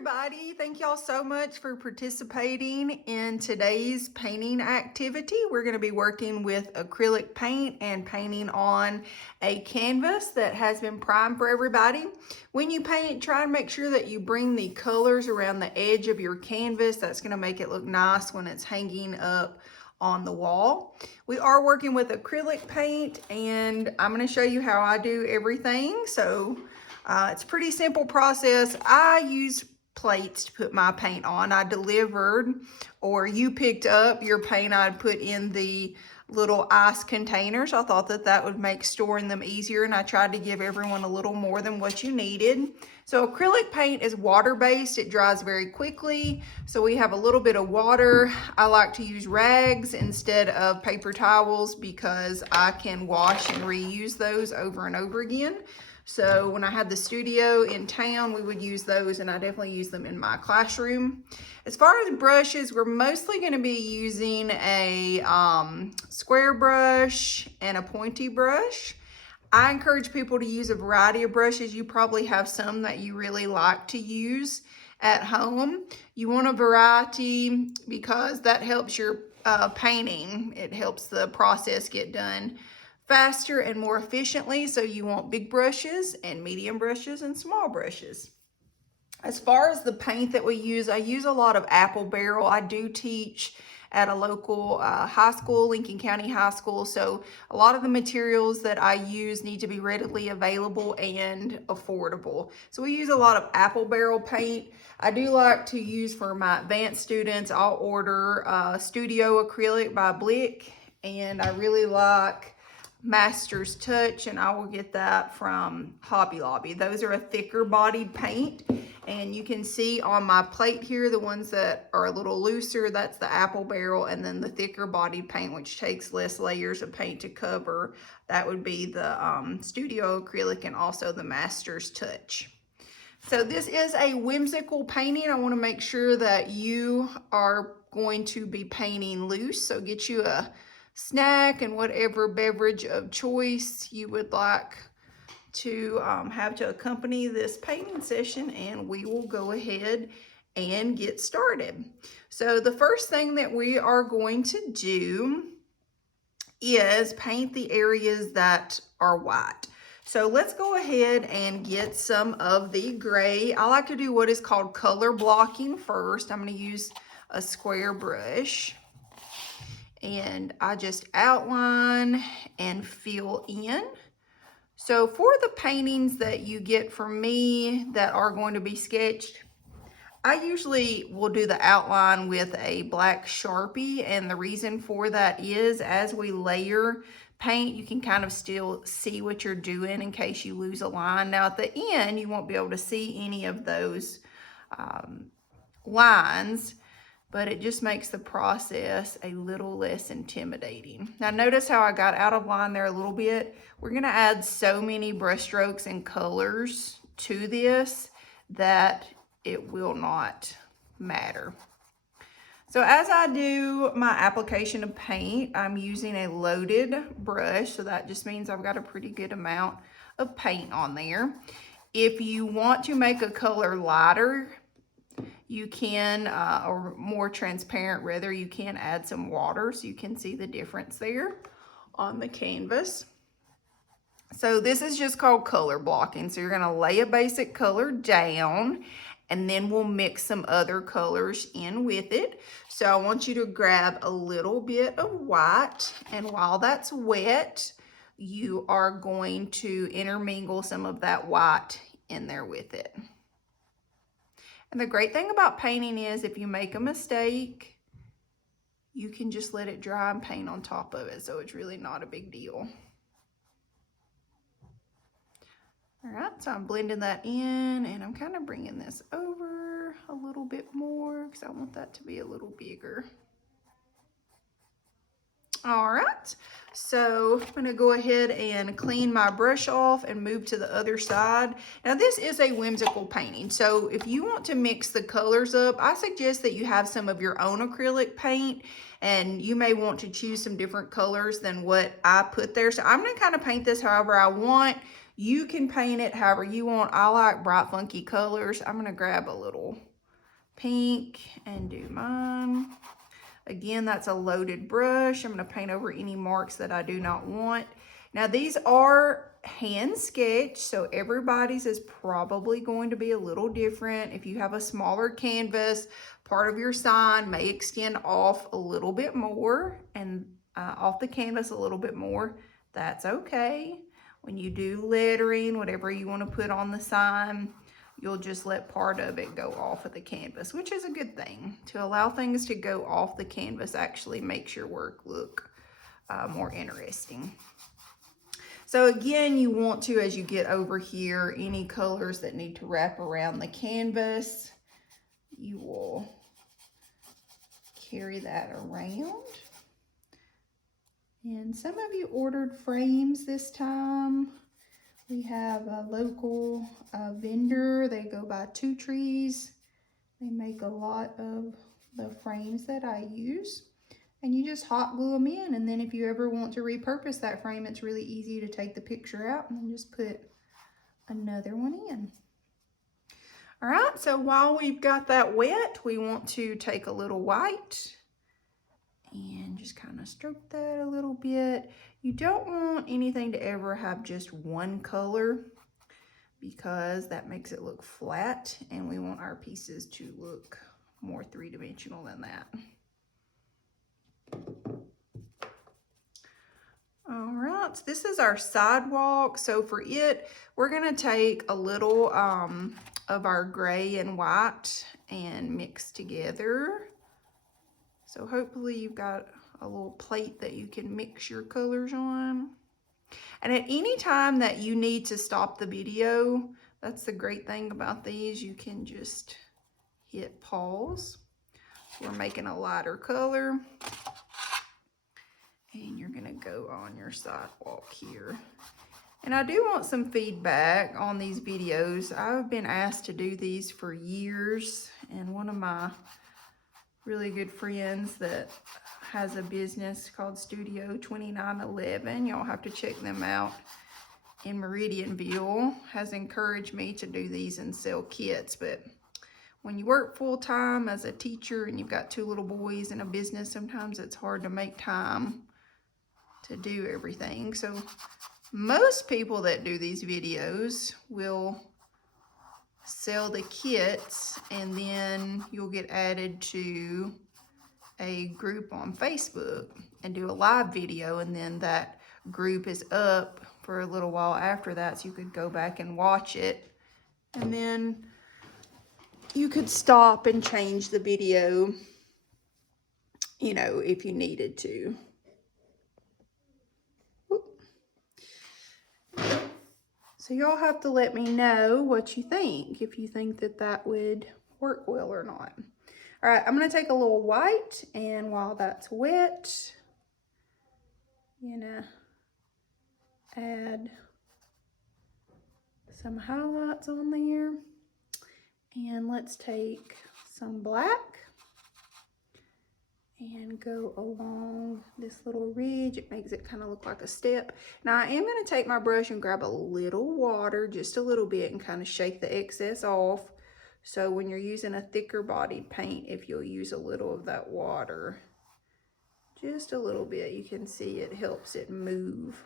everybody. Thank y'all so much for participating in today's painting activity. We're going to be working with acrylic paint and painting on a canvas that has been primed for everybody. When you paint, try and make sure that you bring the colors around the edge of your canvas. That's going to make it look nice when it's hanging up on the wall. We are working with acrylic paint, and I'm going to show you how I do everything. So it's a pretty simple process. I use plates to put my paint on. I delivered, or you picked up your paint I'd put in the little ice containers. I thought that that would make storing them easier, and I tried to give everyone a little more than what you needed. So acrylic paint is water-based. It dries very quickly. So we have a little bit of water. I like to use rags instead of paper towels because I can wash and reuse those over and over again. So when I had the studio in town, we would use those, and I definitely use them in my classroom. As far as brushes, we're mostly going to be using a square brush and a pointy brush. I encourage people to use a variety of brushes. You probably have some that you really like to use at home. You want a variety because that helps your painting. It helps the process get done faster and more efficiently. So you want big brushes and medium brushes and small brushes. As far as the paint that we use, I use a lot of apple barrel. I do teach at a local high school, Lincoln County High School. So a lot of the materials that I use need to be readily available and affordable. So we use a lot of apple barrel paint. I do like to use for my advanced students. I'll order Studio Acrylic by Blick, and I really like Master's Touch, and I will get that from Hobby Lobby. Those are a thicker bodied paint, and you can see on my plate here, the ones that are a little looser, that's the apple barrel, and then the thicker bodied paint, which takes less layers of paint to cover, that would be the Studio Acrylic and also the Master's Touch. So this is a whimsical painting. I want to make sure that you are going to be painting loose, so get you a snack and whatever beverage of choice you would like to have to accompany this painting session, and we will go ahead and get started. So the first thing that we are going to do is paint the areas that are white. So let's go ahead and get some of the gray. I like to do what is called color blocking first. I'm going to use a square brush, and I just outline and fill in. So for the paintings that you get from me that are going to be sketched, I usually will do the outline with a black Sharpie, and the reason for that is as we layer paint, you can kind of still see what you're doing in case you lose a line. Now at the end, you won't be able to see any of those lines, but it just makes the process a little less intimidating. Now notice how I got out of line there a little bit. We're gonna add so many brush strokes and colors to this that it will not matter. So as I do my application of paint, I'm using a loaded brush, so that just means I've got a pretty good amount of paint on there. If you want to make a color lighter, you can, or more transparent rather, you can add some water so you can see the difference there on the canvas. So this is just called color blocking. So you're gonna lay a basic color down, and then we'll mix some other colors in with it. So I want you to grab a little bit of white, and while that's wet, you are going to intermingle some of that white in there with it. And the great thing about painting is if you make a mistake, you can just let it dry and paint on top of it. So it's really not a big deal. All right, so I'm blending that in, and I'm kind of bringing this over a little bit more because I want that to be a little bigger. All right, so I'm gonna go ahead and clean my brush off and move to the other side. Now this is a whimsical painting, so if you want to mix the colors up, I suggest that you have some of your own acrylic paint, and you may want to choose some different colors than what I put there. So I'm gonna kind of paint this however I want. You can paint it however you want. I like bright, funky colors. I'm gonna grab a little pink and do mine. Again, that's a loaded brush. I'm going to paint over any marks that I do not want. Now, these are hand sketched, so everybody's is probably going to be a little different. If you have a smaller canvas, part of your sign may extend off a little bit more and off the canvas a little bit more. That's okay. When you do lettering, whatever you want to put on the sign, you'll just let part of it go off of the canvas, which is a good thing. To allow things to go off the canvas actually makes your work look more interesting. So again, you want to, as you get over here, any colors that need to wrap around the canvas, you will carry that around. And some of you ordered frames this time. We have a local vendor. They go by Two Trees. They make a lot of the frames that I use. And you just hot glue them in. And then if you ever want to repurpose that frame, it's really easy to take the picture out and then just put another one in. All right, so while we've got that wet, we want to take a little white and just kind of stroke that a little bit. You don't want anything to ever have just one color because that makes it look flat, and we want our pieces to look more three-dimensional than that. All right, so this is our sidewalk. So for it, we're gonna take a little of our gray and white and mix together. So hopefully you've got a little plate that you can mix your colors on. And at any time that you need to stop the video, that's the great thing about these, you can just hit pause. We're making a lighter color. And you're gonna go on your sidewalk here. And I do want some feedback on these videos. I've been asked to do these for years, and one of my really good friends that has a business called Studio 2911, y'all have to check them out, in Meridianville, has encouraged me to do these and sell kits. But when you work full-time as a teacher and you've got 2 little boys in a business, sometimes it's hard to make time to do everything. So most people that do these videos will sell the kits, and then you'll get added to a group on Facebook and do a live video, and then that group is up for a little while after that, so you could go back and watch it, and then you could stop and change the video, you know, if you needed to. So y'all have to let me know what you think, if you think that that would work well or not. All right, I'm gonna take a little white, and while that's wet, I'm gonna add some highlights on there. And let's take some black and go along this little ridge. It makes it kind of look like a step. Now I am going to take my brush and grab a little water, just a little bit, and kind of shake the excess off. So when you're using a thicker bodied paint, if you'll use a little of that water, just a little bit, you can see it helps it move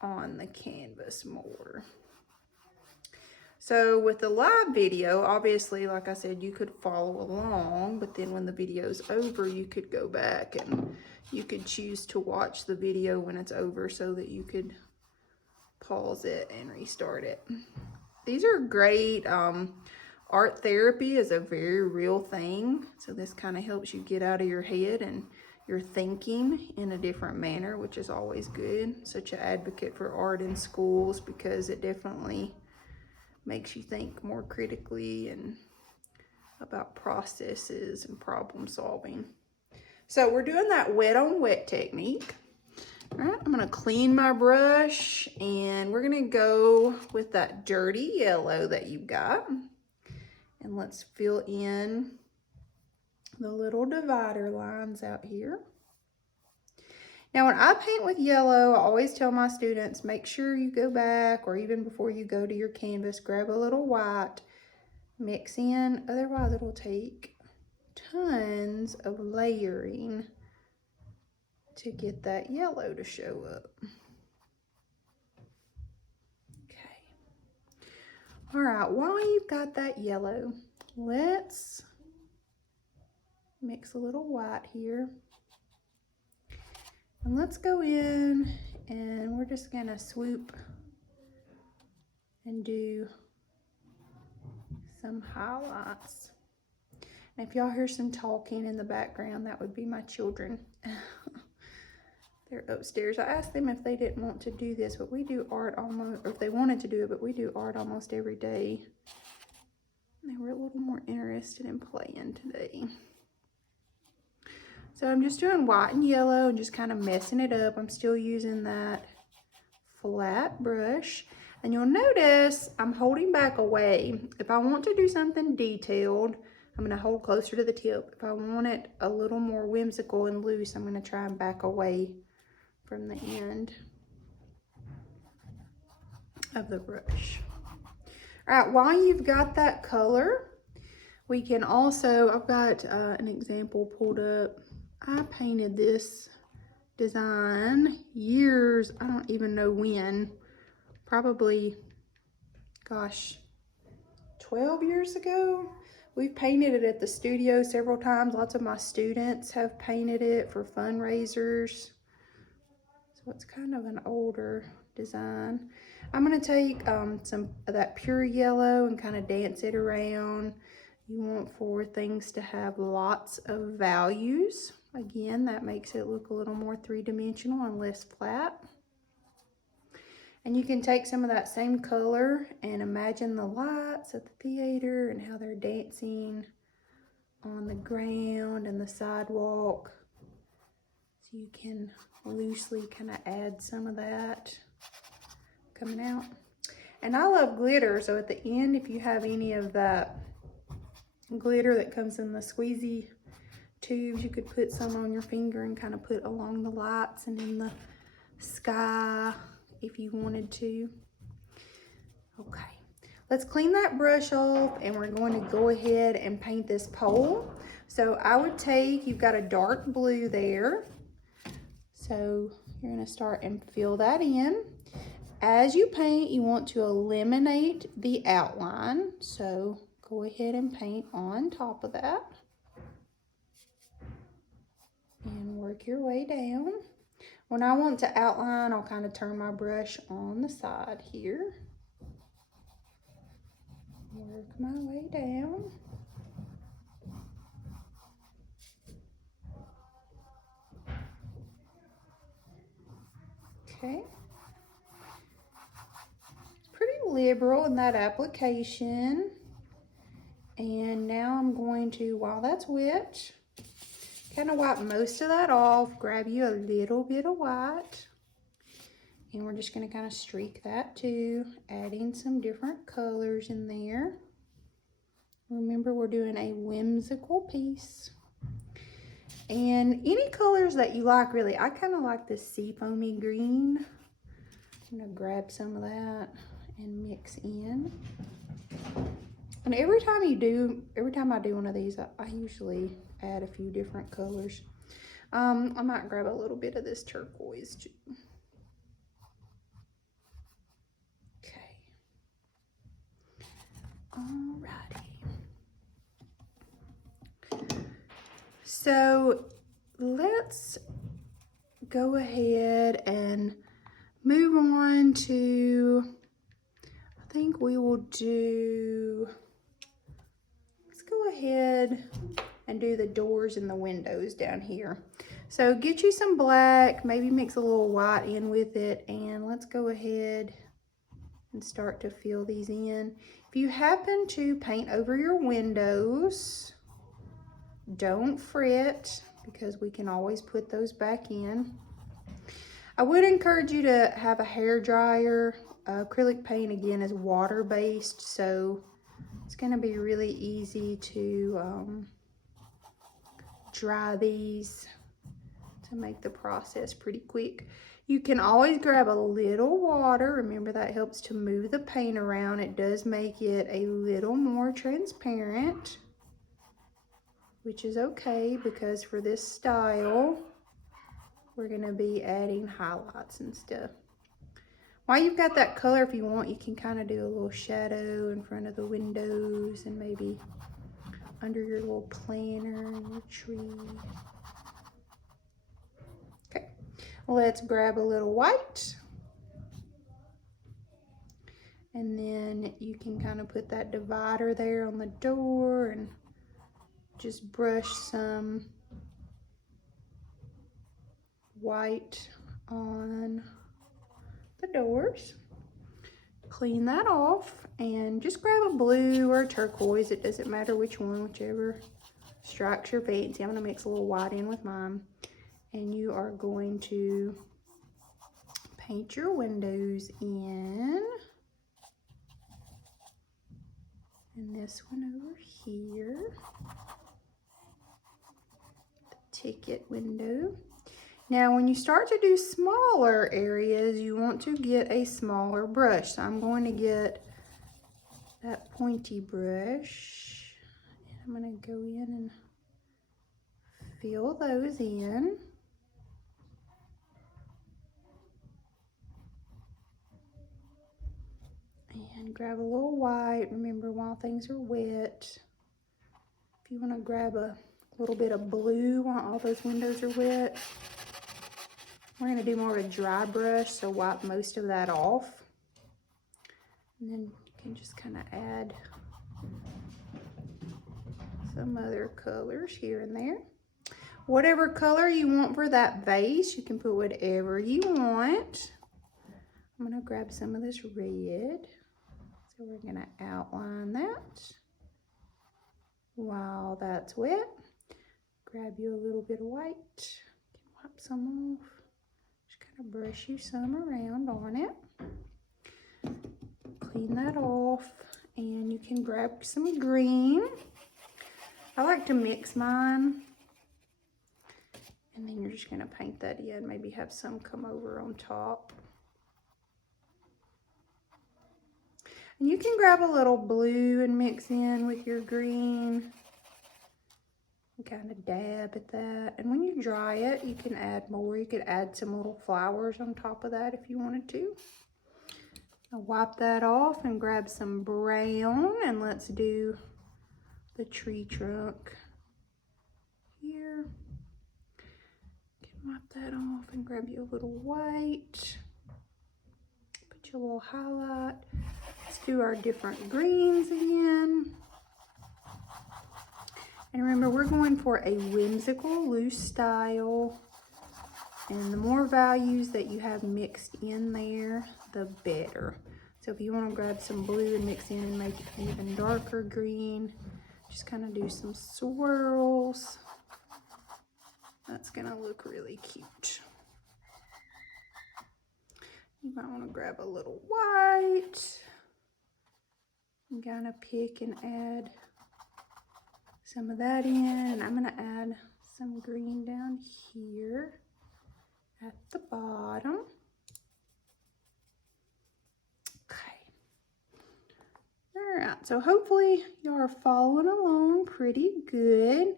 on the canvas more. So with the live video, obviously, like I said, you could follow along, but then when the video's over, you could go back and you could choose to watch the video when it's over so that you could pause it and restart it. These are great. Art therapy is a very real thing. So this kind of helps you get out of your head and you're thinking in a different manner, which is always good. Such an advocate for art in schools because it definitely makes you think more critically and about processes and problem solving. So we're doing that wet on wet technique. All right, I'm gonna clean my brush, and we're gonna go with that dirty yellow that you've got. And let's fill in the little divider lines out here. Now, when I paint with yellow, I always tell my students, make sure you go back, or even before you go to your canvas, grab a little white, mix in, otherwise it'll take tons of layering to get that yellow to show up. Okay. All right, while you've got that yellow, let's mix a little white here. And let's go in and we're just gonna swoop and do some highlights. And if y'all hear some talking in the background, that would be my children. They're upstairs. I asked them if they didn't want to do this, but we do art almost, or if they wanted to do it, but we do art almost every day. They were a little more interested in playing today. So I'm just doing white and yellow and just kind of messing it up. I'm still using that flat brush. And you'll notice I'm holding back away. If I want to do something detailed, I'm going to hold closer to the tip. If I want it a little more whimsical and loose, I'm going to try and back away from the end of the brush. All right, while you've got that color, we can also, I've got an example pulled up. I painted this design years, I don't even know when, probably, gosh, 12 years ago. We've painted it at the studio several times. Lots of my students have painted it for fundraisers. So it's kind of an older design. I'm going to take some of that pure yellow and kind of dance it around. You want for things to have lots of values. Again, that makes it look a little more three-dimensional and less flat. And you can take some of that same color and imagine the lights at the theater and how they're dancing on the ground and the sidewalk. So you can loosely kind of add some of that coming out. And I love glitter, so at the end, if you have any of that glitter that comes in the squeezy tubes, you could put some on your finger and kind of put along the lights and in the sky if you wanted to. Okay, let's clean that brush off and we're going to go ahead and paint this pole. So I would take, you've got a dark blue there. So you're going to start and fill that in. As you paint, you want to eliminate the outline. So go ahead and paint on top of that. And work your way down. When I want to outline, I'll kind of turn my brush on the side here. Work my way down. Okay. It's pretty liberal in that application. And now I'm going to, while that's wet, kind of wipe most of that off, grab you a little bit of white, and we're just going to kind of streak that too, adding some different colors in there. Remember, we're doing a whimsical piece. And any colors that you like, really. I kind of like this seafoamy green. I'm going to grab some of that and mix in. And every time I do one of these, I usually add a few different colors. I might grab a little bit of this turquoise too. Okay. Alrighty. So let's go ahead and move on to, I think we will do, let's go ahead and do the doors and the windows down here. So get you some black, maybe mix a little white in with it, and let's go ahead and start to fill these in. If you happen to paint over your windows, don't fret, because we can always put those back in. I would encourage you to have a hair dryer. Acrylic paint, again, is water-based, so it's going to be really easy to dry these to make the process pretty quick. You can always grab a little water. Remember, that helps to move the paint around. It does make it a little more transparent, which is okay because for this style, we're gonna be adding highlights and stuff. While you've got that color, if you want, you can kind of do a little shadow in front of the windows and maybe under your little planter and your tree. Okay, let's grab a little white. And then you can kind of put that divider there on the door and just brush some white on the doors. Clean that off and just grab a blue or a turquoise. It doesn't matter which one, whichever strikes your fancy. I'm going to mix a little white in with mine. And you are going to paint your windows in. And this one over here. The ticket window. Now, when you start to do smaller areas, you want to get a smaller brush. So I'm going to get that pointy brush. And I'm going to go in and fill those in. And grab a little white. Remember, while things are wet, if you want to grab a little bit of blue while all those windows are wet. We're going to do more of a dry brush, so wipe most of that off. And then you can just kind of add some other colors here and there. Whatever color you want for that vase, you can put whatever you want. I'm going to grab some of this red. So we're going to outline that while that's wet. Grab you a little bit of white. You can wipe some off. Kind of brush you some around on it. Clean that off, and you can grab some green. I like to mix mine, and then you're just going to paint that in. Maybe have some come over on top. And you can grab a little blue and mix in with your green. Kind of dab at that, and when you dry it, you can add more. You could add some little flowers on top of that if you wanted to. I'll wipe that off and grab some brown, and let's do the tree trunk here. You can wipe that off and grab you a little white. Put your little highlight. Let's do our different greens again. And remember, we're going for a whimsical, loose style. And the more values that you have mixed in there, the better. So if you want to grab some blue and mix in and make it even darker green, just kind of do some swirls. That's going to look really cute. You might want to grab a little white. And kind of pick and add some of that in, and I'm going to add some green down here at the bottom. Okay. All right, so hopefully you are following along pretty good.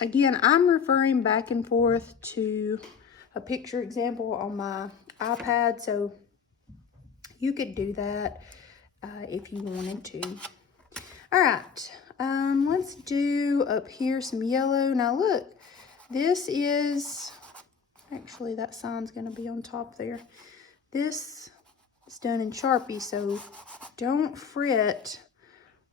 Again, I'm referring back and forth to a picture example on my iPad, so you could do that if you wanted to. All right. Let's do up here some yellow. Now look, this is, actually that sign's going to be on top there. This is done in Sharpie, so don't fret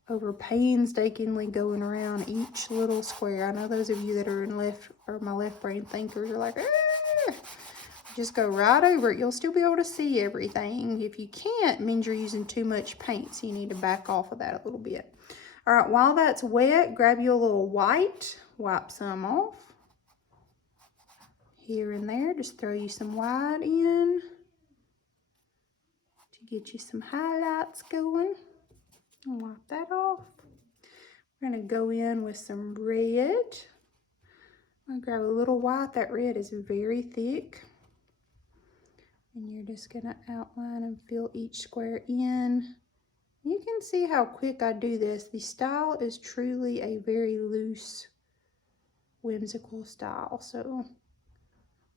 over painstakingly going around each little square. I know those of you that are in my left brain thinkers are like, ah! Just go right over it. You'll still be able to see everything. If you can't, it means you're using too much paint, so you need to back off of that a little bit. All right, while that's wet, grab you a little white, wipe some off. Here and there, just throw you some white in to get you some highlights going. And wipe that off. We're gonna go in with some red. I'm gonna grab a little white. That red is very thick. And you're just gonna outline and fill each square in. You can see how quick I do this. The style is truly a very loose, whimsical style. So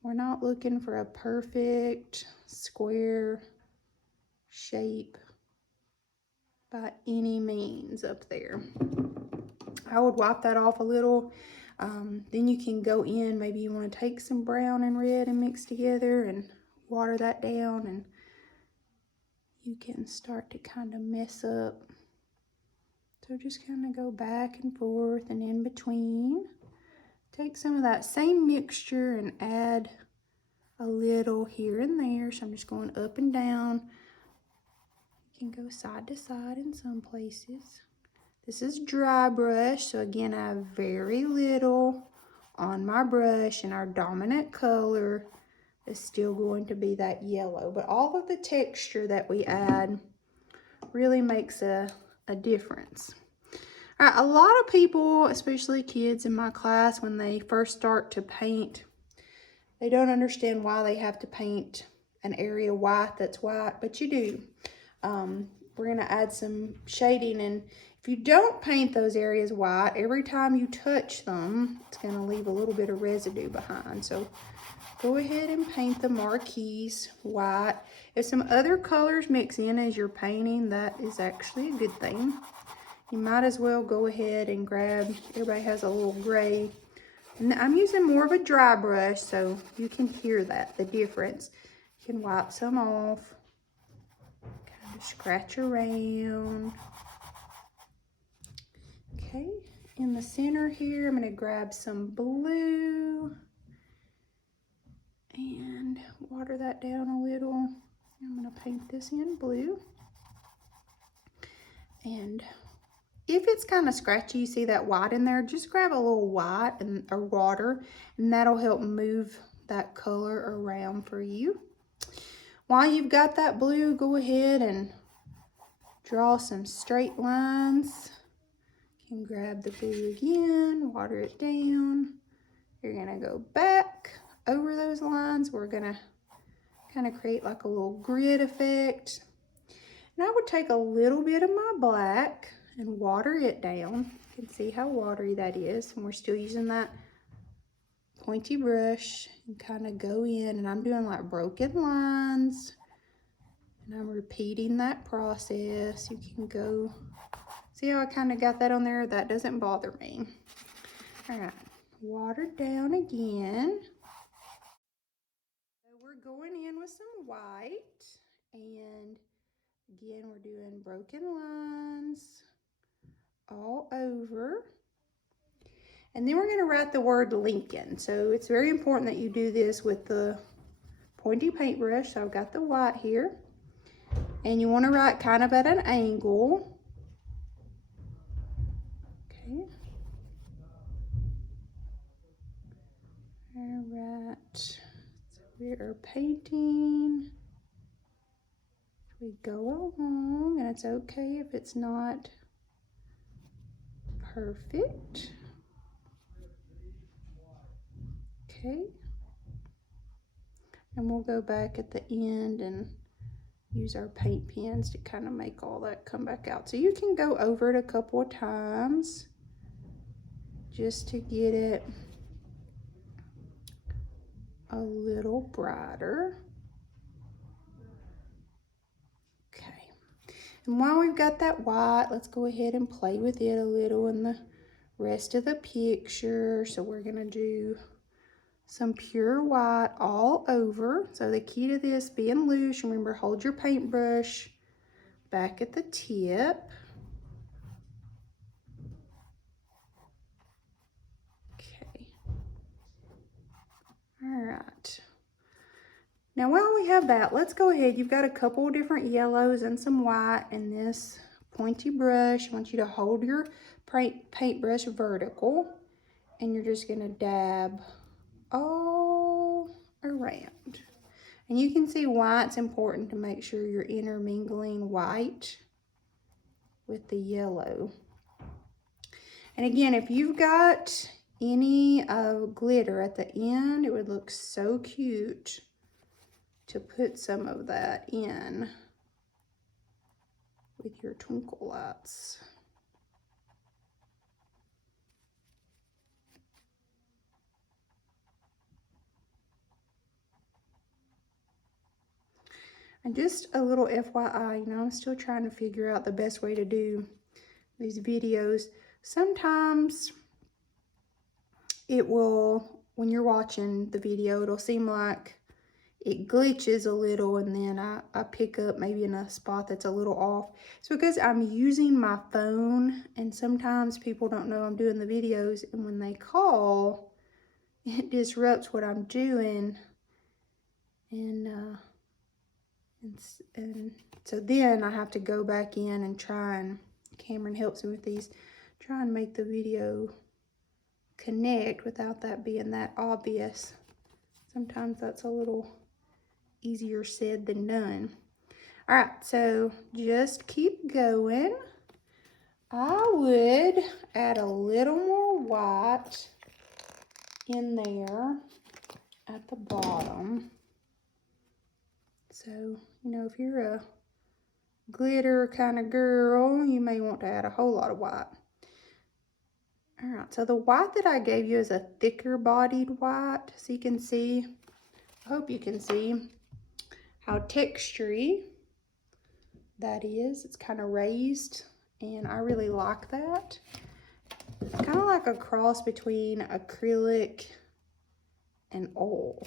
we're not looking for a perfect square shape by any means up there. I would wipe that off a little. Then you can go in, maybe you want to take some brown and red and mix together and water that down, and you can start to kind of mess up. So just kind of go back and forth and in between. Take some of that same mixture and add a little here and there. So I'm just going up and down. You can go side to side in some places. This is dry brush, so again, I have very little on my brush, and our dominant color is still going to be that yellow. But all of the texture that we add really makes a difference. All right, a lot of people, especially kids in my class, when they first start to paint, they don't understand why they have to paint an area white that's white, but you do. We're gonna add some shading, and if you don't paint those areas white, every time you touch them, it's gonna leave a little bit of residue behind. So go ahead and paint the marquees white. If some other colors mix in as you're painting, that is actually a good thing. You might as well go ahead and grab, everybody has a little gray. And I'm using more of a dry brush, so you can hear that, the difference. You can wipe some off. Scratch around. Okay, in the center here, I'm going to grab some blue and water that down a little. I'm going to paint this in blue. And if it's kind of scratchy, you see that white in there, just grab a little white or water, and that'll help move that color around for you. While you've got that blue, go ahead and draw some straight lines. You can grab the blue again, water it down. You're gonna go back over those lines. We're gonna kind of create like a little grid effect. And I would take a little bit of my black and water it down. You can see how watery that is. And we're still using that pointy brush and kind of go in, and I'm doing like broken lines. And I'm repeating that process. You can go, see how I kind of got that on there? That doesn't bother me. All right, water down again. So we're going in with some white, and again, we're doing broken lines all over. And then we're gonna write the word Lincoln. So it's very important that you do this with the pointy paintbrush. So I've got the white here. And you want to write kind of at an angle. Okay. All right. So we are painting. We go along, and it's okay if it's not perfect. Okay. And we'll go back at the end and use our paint pens to kind of make all that come back out. So you can go over it a couple of times just to get it a little brighter. Okay. And while we've got that white, let's go ahead and play with it a little in the rest of the picture. So we're gonna do some pure white all over. So the key to this being loose, remember, hold your paintbrush back at the tip. Okay. All right. Now while we have that, let's go ahead. You've got a couple of different yellows and some white in this pointy brush. I want you to hold your paintbrush vertical, and you're just gonna dab all around. And you can see why it's important to make sure you're intermingling white with the yellow. And again, if you've got any glitter at the end, it would look so cute to put some of that in with your twinkle lights. And just a little FYI, you know, I'm still trying to figure out the best way to do these videos. Sometimes it will, when you're watching the video, it'll seem like it glitches a little, and then I pick up maybe in a spot that's a little off. It's because I'm using my phone, and sometimes people don't know I'm doing the videos, and when they call, it disrupts what I'm doing. And so then I have to go back in and try, and Cameron helps me with these, try and make the video connect without that being that obvious. Sometimes that's a little easier said than done. All right, so just keep going. I would add a little more white in there at the bottom. So, you know, if you're a glitter kind of girl, you may want to add a whole lot of white. All right, so the white that I gave you is a thicker bodied white, so you can see, I hope you can see how textury that is. It's kind of raised, and I really like that. It's kind of like a cross between acrylic and oil.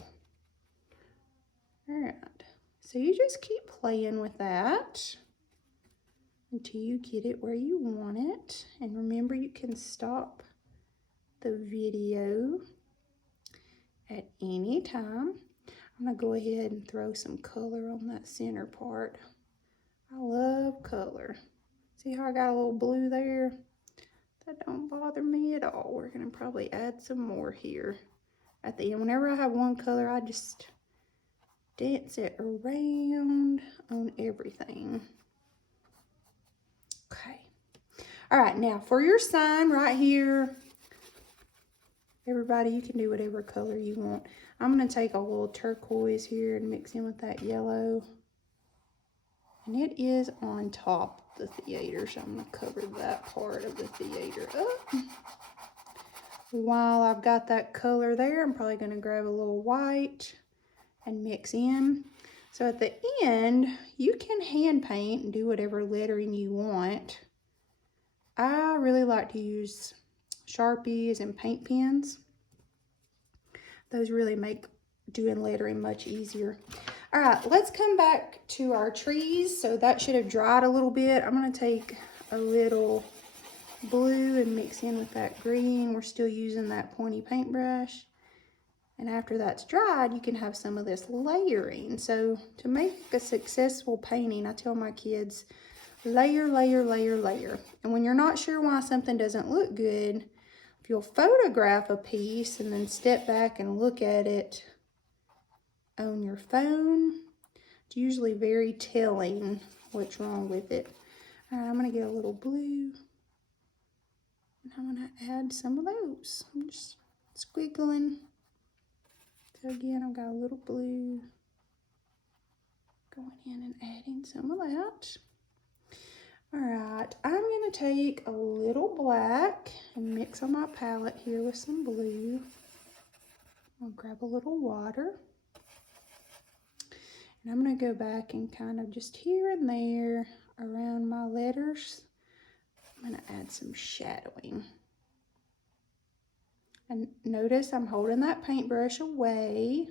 All right, so you just keep playing with that until you get it where you want it. And remember, you can stop the video at any time. I'm gonna go ahead and throw some color on that center part. I love color. See how I got a little blue there? That don't bother me at all. We're gonna probably add some more here at the end. Whenever I have one color, I just dance it around on everything. Okay. All right, now for your sign right here, everybody, you can do whatever color you want. I'm gonna take a little turquoise here and mix in with that yellow. And it is on top of the theater, so I'm gonna cover that part of the theater up. While I've got that color there, I'm probably gonna grab a little white and mix in. So at the end, you can hand paint and do whatever lettering you want. I really like to use Sharpies and paint pens. Those really make doing lettering much easier. All right, let's come back to our trees. So that should have dried a little bit. I'm gonna take a little blue and mix in with that green. We're still using that pointy paintbrush. And after that's dried, you can have some of this layering. So to make a successful painting, I tell my kids, layer, layer, layer, layer. And when you're not sure why something doesn't look good, if you'll photograph a piece and then step back and look at it on your phone, it's usually very telling what's wrong with it. All right, I'm gonna get a little blue, and I'm gonna add some of those. I'm just squiggling. So again, I've got a little blue, going in and adding some of that. All right, I'm gonna take a little black and mix on my palette here with some blue. I'll grab a little water. And I'm gonna go back and kind of just here and there around my letters, I'm gonna add some shadowing. And notice I'm holding that paintbrush away.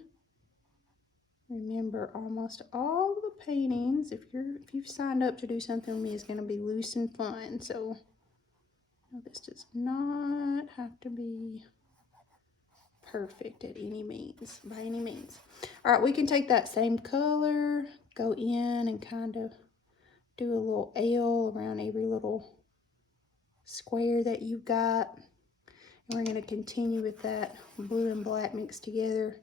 Remember, almost all the paintings, if you've signed up to do something with me, is going to be loose and fun. So this does not have to be perfect at any means, by any means. All right, we can take that same color, go in and kind of do a little L around every little square that you've got. And we're going to continue with that blue and black mixed together.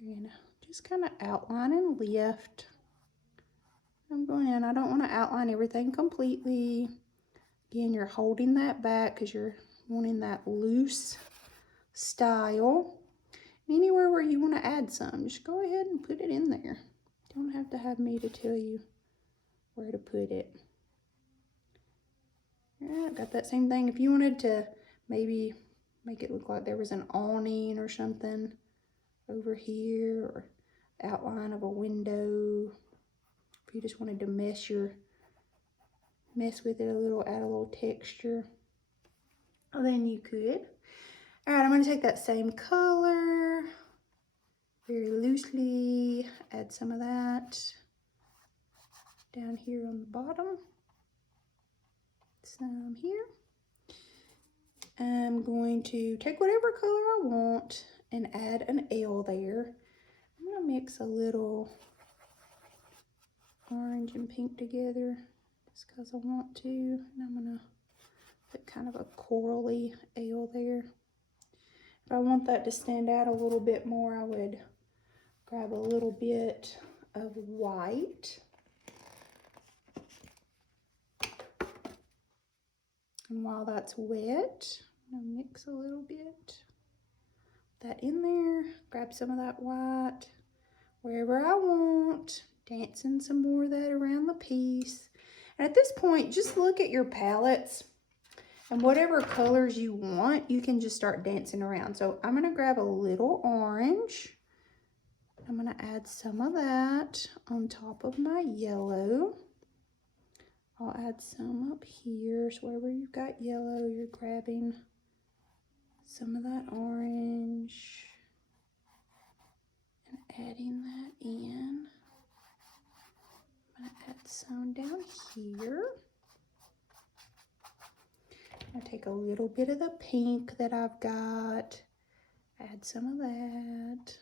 You're going to just kind of outline and lift. I'm going in. I don't want to outline everything completely. Again, you're holding that back because you're wanting that loose style. Anywhere where you want to add some, just go ahead and put it in there. Don't have to have me to tell you where to put it. Yeah, got that same thing. If you wanted to maybe make it look like there was an awning or something over here, or outline of a window, if you just wanted to mess with it a little, add a little texture, then you could. All right, I'm going to take that same color very loosely, add some of that down here on the bottom, some here. I'm going to take whatever color I want and add an L there. I'm going to mix a little orange and pink together just because I want to. And I'm going to put kind of a corally L there. If I want that to stand out a little bit more, I would grab a little bit of white. And while that's wet, I'm going to mix a little bit. That in there, grab some of that white wherever I want, dancing some more of that around the piece. And at this point, just look at your palettes, and whatever colors you want, you can just start dancing around. So I'm going to grab a little orange. I'm going to add some of that on top of my yellow. I'll add some up here. So wherever you've got yellow, you're grabbing some of that orange and adding that in. I'm going to add some down here. I'm going to take a little bit of the pink that I've got, add some of that.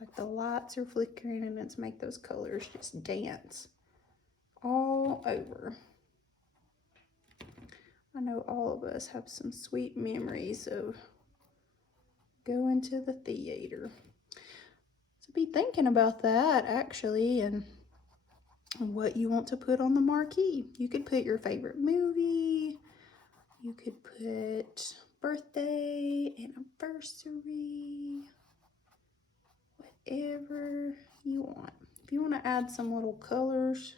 Like the lights are flickering, and let's make those colors just dance all over. I know all of us have some sweet memories of going to the theater. So be thinking about that actually, and what you want to put on the marquee. You could put your favorite movie, you could put birthday, anniversary, whatever you want. If you want to add some little colors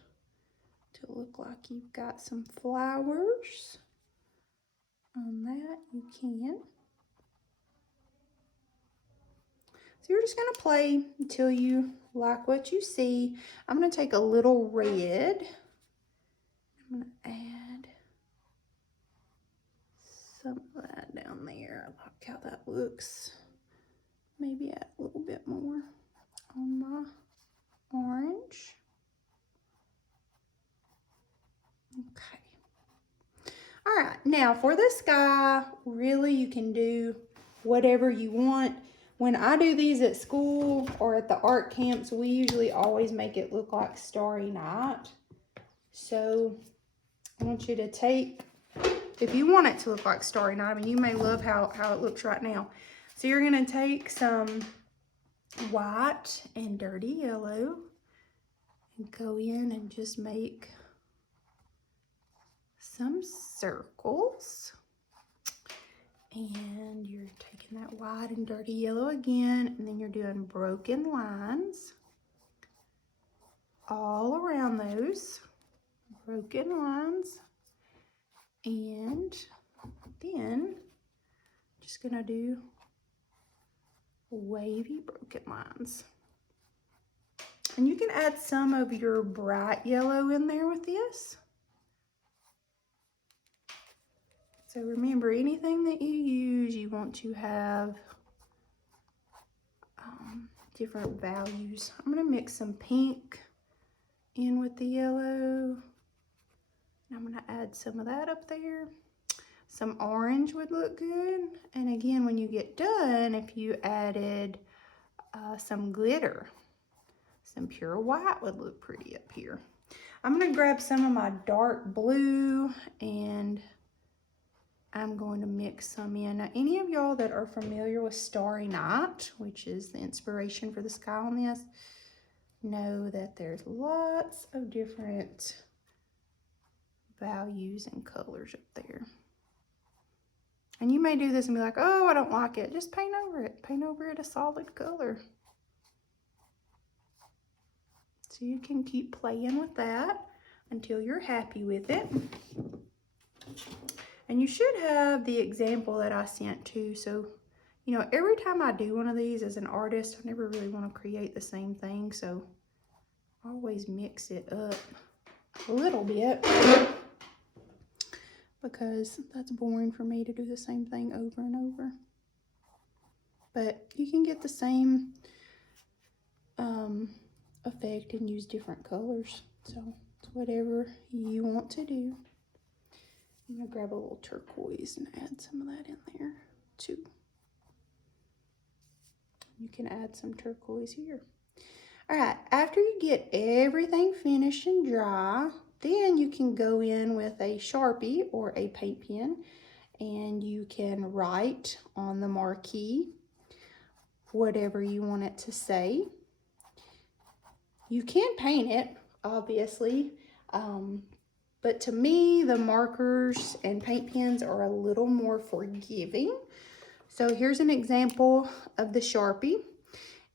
to look like you've got some flowers on that, you can. So you're just going to play until you like what you see. I'm going to take a little red. I'm going to add some of that down there. I like how that looks. Maybe add a little bit more on my orange. Okay. All right, now for the sky, really you can do whatever you want. When I do these at school or at the art camps, we usually always make it look like Starry Night. So I want you to take, if you want it to look like Starry Night, I mean, you may love how it looks right now. So you're gonna take some white and dirty yellow and go in and just make some circles. And you're taking that white and dirty yellow again, and then you're doing broken lines all around those broken lines. And then just gonna do wavy broken lines. And you can add some of your bright yellow in there with this. So remember, anything that you use, you want to have different values. I'm going to mix some pink in with the yellow. I'm going to add some of that up there. Some orange would look good. And again, when you get done, if you added some glitter, some pure white would look pretty up here. I'm going to grab some of my dark blue, and I'm going to mix some in. Now, any of y'all that are familiar with Starry Night, which is the inspiration for the sky on this, know that there's lots of different values and colors up there. And you may do this and be like, oh, I don't like it. Just paint over it. Paint over it a solid color. So you can keep playing with that until you're happy with it. And you should have the example that I sent too. So, you know, every time I do one of these as an artist, I never really want to create the same thing. So I always mix it up a little bit, because that's boring for me to do the same thing over and over. But you can get the same effect and use different colors. So it's whatever you want to do. I'm gonna grab a little turquoise and add some of that in there too. You can add some turquoise here. All right, after you get everything finished and dry, then you can go in with a Sharpie or a paint pen and you can write on the marquee whatever you want it to say. You can paint it, obviously, but to me, the markers and paint pens are a little more forgiving. So here's an example of the Sharpie.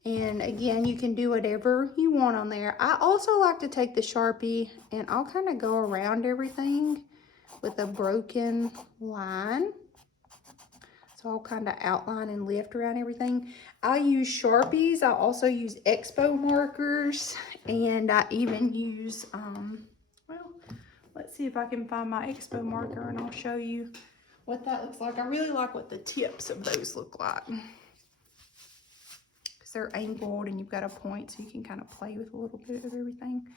And again, you can do whatever you want on there. I also like to take the Sharpie and I'll kind of go around everything with a broken line. So I'll kind of outline and lift around everything. I use Sharpies. I also use Expo markers. And I even use, well, let's see if I can find my Expo marker and I'll show you what that looks like. I really like what the tips of those look like. They're angled and you've got a point, so you can kind of play with a little bit of everything.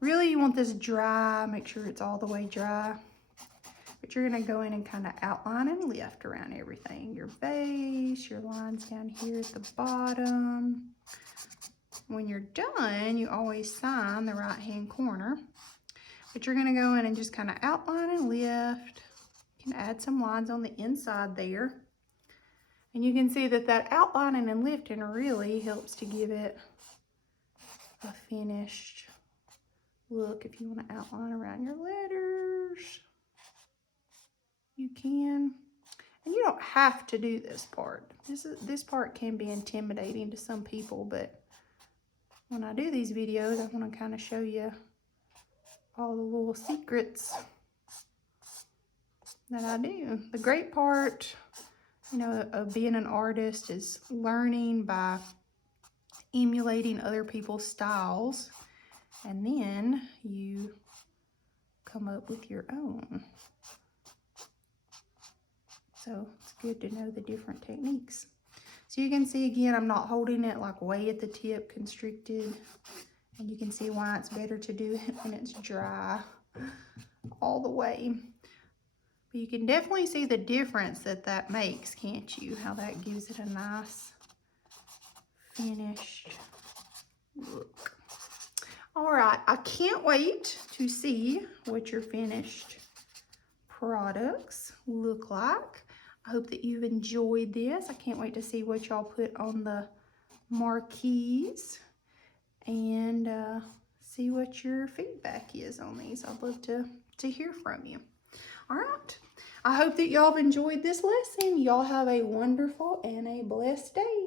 Really, you want this dry, make sure it's all the way dry. But you're gonna go in and kind of outline and lift around everything. Your base, your lines down here at the bottom. When you're done, you always sign the right-hand corner. But you're gonna go in and just kind of outline and lift. You can add some lines on the inside there. And you can see that that outlining and lifting really helps to give it a finished look. If you want to outline around your letters, you can. And you don't have to do this part. This part can be intimidating to some people, but when I do these videos, I want to kind of show you all the little secrets that I do. The great part, you know, of being an artist is learning by emulating other people's styles, and then you come up with your own. So it's good to know the different techniques. So you can see again, I'm not holding it like way at the tip constricted, and you can see why it's better to do it when it's dry all the way. You can definitely see the difference that makes, can't you? How that gives it a nice finished look. All right, I can't wait to see what your finished products look like. I hope that you've enjoyed this. I can't wait to see what y'all put on the marquees and see what your feedback is on these. I'd love to hear from you. All right. I hope that y'all have enjoyed this lesson. Y'all have a wonderful and a blessed day.